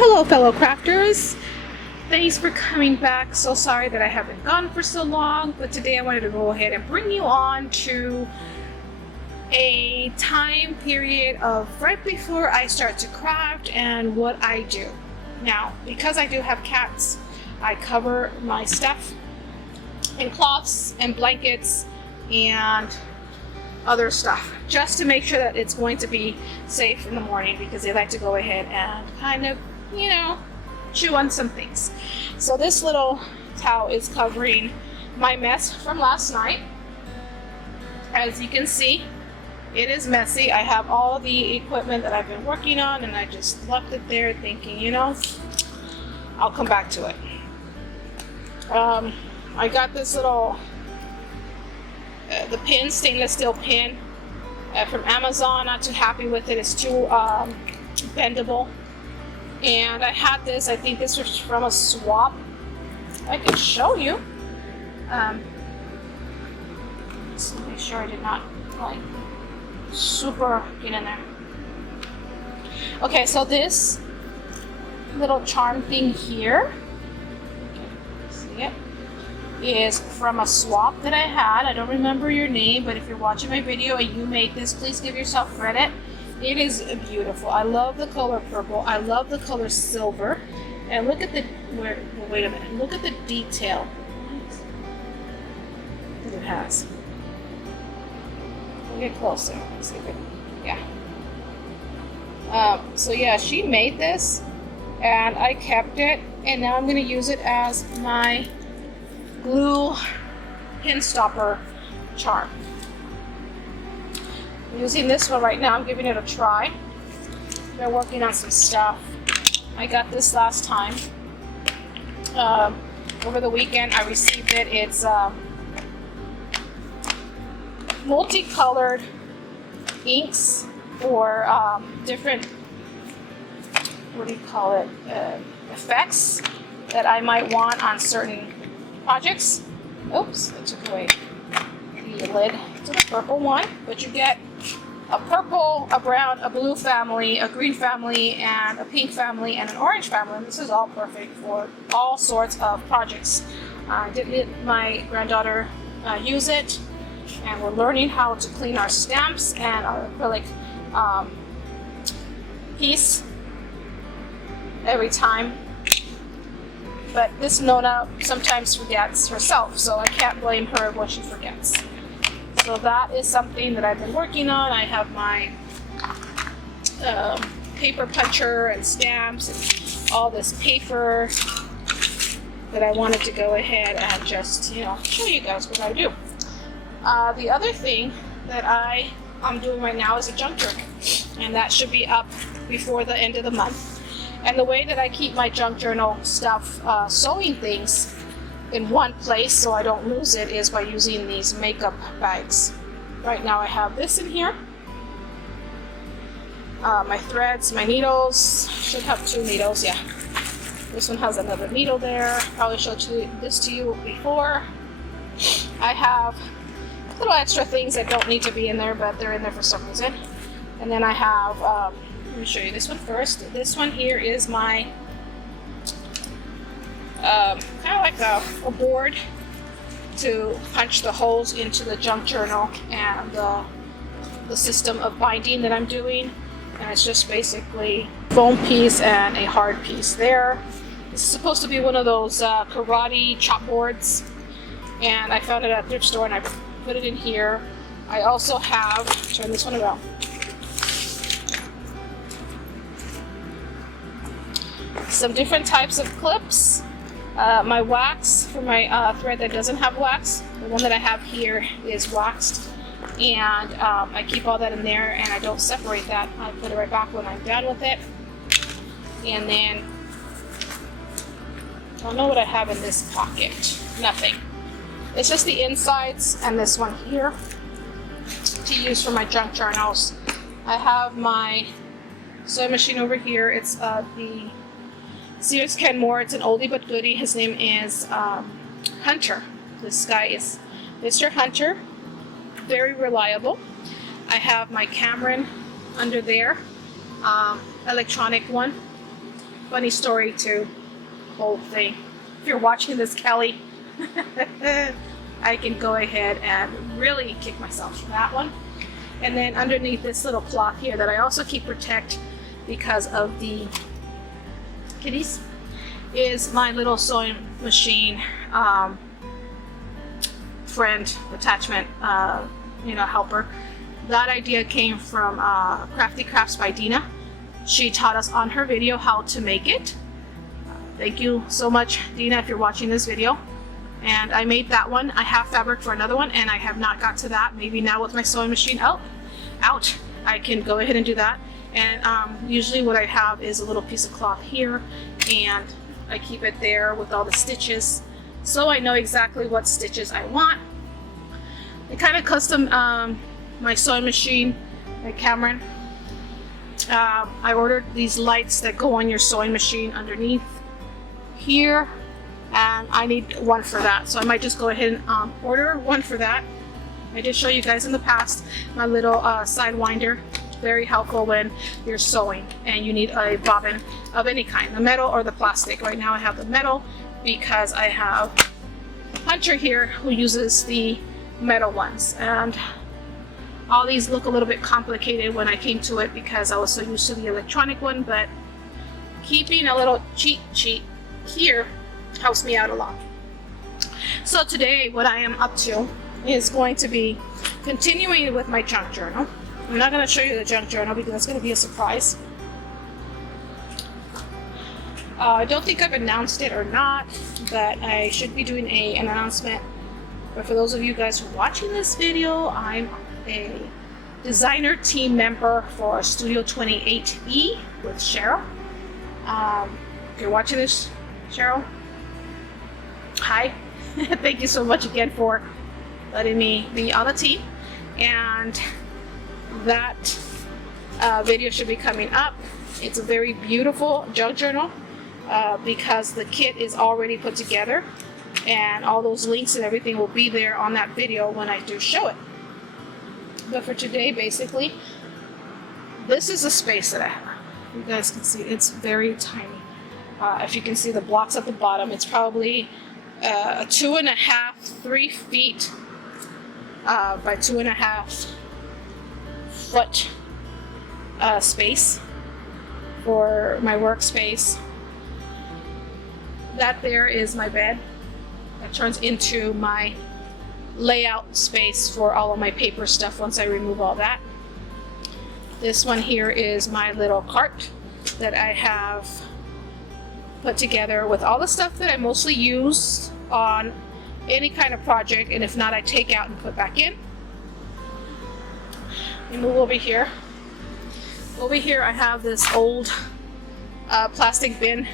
Hello fellow crafters, thanks for coming back. So sorry that I haven't gone for so long, but today I wanted to go ahead and bring you on to a time period of right before I start to craft and what I do. Now, because I do have cats, I cover my stuff in cloths and blankets and other stuff just to make sure that it's going to be safe in the morning, because they like to go ahead and kind of, chew on some things. So this little towel is covering my mess from last night. As you can see, it is messy. I have all the equipment that I've been working on and I just left it there thinking, I'll come back to it. I got this little the pin, stainless steel pin from Amazon. Not too happy with it. It's too bendable. And I had this, I think this was from a swap. I can show you. Just to make sure I did not super get in there. Okay, so this little charm thing here, see it, is from a swap that I had. I don't remember your name, but if you're watching my video and you made this, please give yourself credit. It is beautiful. I love the color purple. I love the color silver. And look at the, wait a minute, look at the detail that it has. We'll get closer. Let's see if it, yeah. So yeah, she made this and I kept it, and now I'm going to use it as my glue pin stopper charm. I'm using this one right now. I'm giving it a try. Been working on some stuff. I got this last time. Over the weekend I received it. It's multicolored inks for different, what do you call it, effects that I might want on certain projects. Oops, I took away the lid to the purple one, but you get a purple, a brown, a blue family, a green family, and a pink family, and an orange family. And this is all perfect for all sorts of projects. I did let my granddaughter use it, and we're learning how to clean our stamps and our acrylic piece every time. But this Nona sometimes forgets herself, so I can't blame her when she forgets. So that is something that I've been working on. I have my paper puncher and stamps and all this paper that I wanted to go ahead and just, show you guys what I do. The other thing that I'm doing right now is a junk journal, and that should be up before the end of the month. And the way that I keep my junk journal stuff, sewing things in one place so I don't lose it, is by using these makeup bags. Right now I have this in here. My threads, my needles, should have 2 needles, yeah. This one has another needle there. Probably showed this to you before. I have little extra things that don't need to be in there, but they're in there for some reason. And then I have, let me show you this one first. This one here is my kind of like a board to punch the holes into the junk journal and the system of binding that I'm doing. And it's just basically foam piece and a hard piece there. This is supposed to be one of those karate chop boards, and I found it at a thrift store and I put it in here. I also have, turn this one around, some different types of clips. My wax for my thread that doesn't have wax. The one that I have here is waxed, and I keep all that in there and I don't separate that. I put it right back when I'm done with it. And then I don't know what I have in this pocket. Nothing. It's just the insides and this one here to use for my junk journals. I have my sewing machine over here. It's the Sears Kenmore. It's an oldie but goodie. His name is Hunter. This guy is Mr. Hunter. Very reliable. I have my Cameron under there, electronic one. funny story to the whole thing. If you're watching this, Kelly, I can go ahead and really kick myself for that one. And then underneath this little cloth here that I also keep protect because of the kitties is my little sewing machine friend attachment, helper. That idea came from Crafty Crafts by Dina. She taught us on her video how to make it. Thank you so much, Dina, if you're watching this video. And I made that one. I have fabric for another one, and I have not got to that. Maybe now with my sewing machine out, I can go ahead and do that. And usually what I have is a little piece of cloth here, and I keep it there with all the stitches, so I know exactly what stitches I want. I kind of custom my sewing machine by Cameron. I ordered these lights that go on your sewing machine underneath here, and I need one for that, so I might just go ahead and order one for that. I did show you guys in the past my little sidewinder. Very helpful when you're sewing and you need a bobbin of any kind, the metal or the plastic. Right now I have the metal because I have Hunter here who uses the metal ones, and all these look a little bit complicated when I came to it because I was so used to the electronic one, but keeping a little cheat sheet here helps me out a lot. So today what I am up to is going to be continuing with my junk journal. I'm not going to show you the junk journal because that's going to be a surprise. I don't think I've announced it or not, but I should be doing an announcement. But for those of you guys who are watching this video, I'm a designer team member for Studio 28E with Cheryl. If you're watching this, Cheryl, hi. Thank you so much again for letting me be on the team. And that video should be coming up. It's a very beautiful junk journal because the kit is already put together, and all those links and everything will be there on that video when I do show it. But for today, basically, this is a space that I have. You guys can see it's very tiny. If you can see the blocks at the bottom, it's probably 2.5, 3 feet by 2.5 foot space for my workspace. That there is my bed. That turns into my layout space for all of my paper stuff once I remove all that. This one here is my little cart that I have put together with all the stuff that I mostly use on any kind of project, and if not, I take out and put back in. Let me move over here. Over here I have this old plastic bin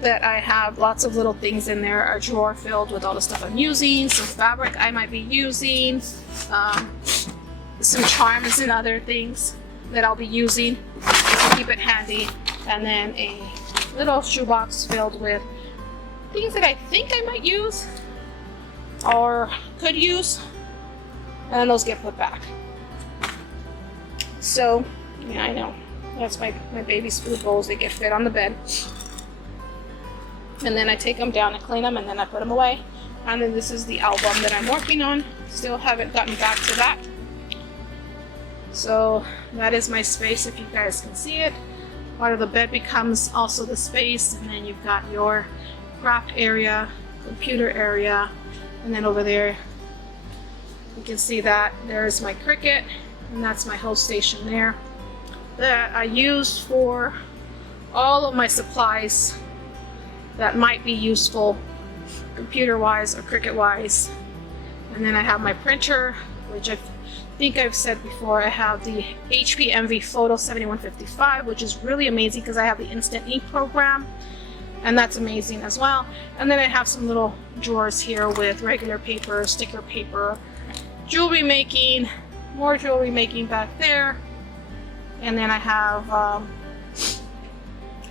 that I have lots of little things in there, a drawer filled with all the stuff I'm using, some fabric I might be using, some charms and other things that I'll be using to keep it handy, and then a little shoebox filled with things that I think I might use or could use, and then those get put back. So, yeah, I know. That's my baby's food bowls. They get fit on the bed. And then I take them down and clean them, and then I put them away. And then this is the album that I'm working on. Still haven't gotten back to that. So that is my space, if you guys can see it. Part of the bed becomes also the space, and then you've got your craft area, computer area, and then over there you can see that there's my Cricut, and that's my whole station there that I use for all of my supplies that might be useful computer wise or Cricut wise. And then I have my printer, which I think I've said before, I have the HP Envy Photo 7155, which is really amazing because I have the instant ink program, and that's amazing as well. And then I have some little drawers here with regular paper, sticker paper, jewelry making, more jewelry making back there. And then I have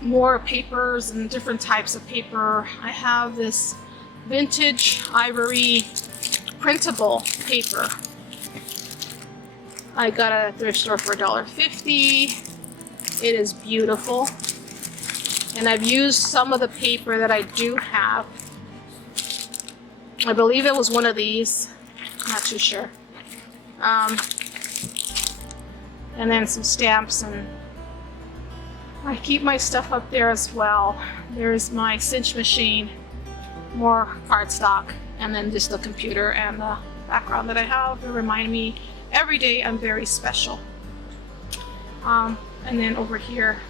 more papers and different types of paper. I have this vintage ivory printable paper. I got at a thrift store for $1.50. It is beautiful. And I've used some of the paper that I do have. I believe it was one of these. Not too sure. And then some stamps, and I keep my stuff up there as well. There's my cinch machine, more cardstock, and then just the computer and the background that I have to remind me every day I'm very special. And then over here,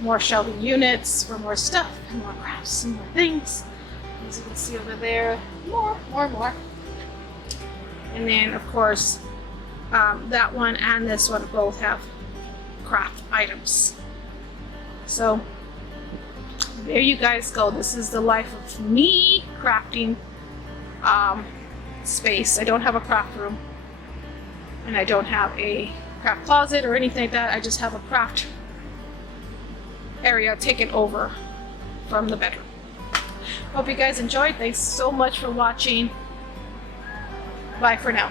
more shelving units for more stuff, and more crafts and more things. As you can see over there, more. And then of course, that one and this one both have craft items. So there you guys go. This is the life of me crafting space. I don't have a craft room, and I don't have a craft closet or anything like that. I just have a craft area taken over from the bedroom. Hope you guys enjoyed. Thanks so much for watching. Bye for now.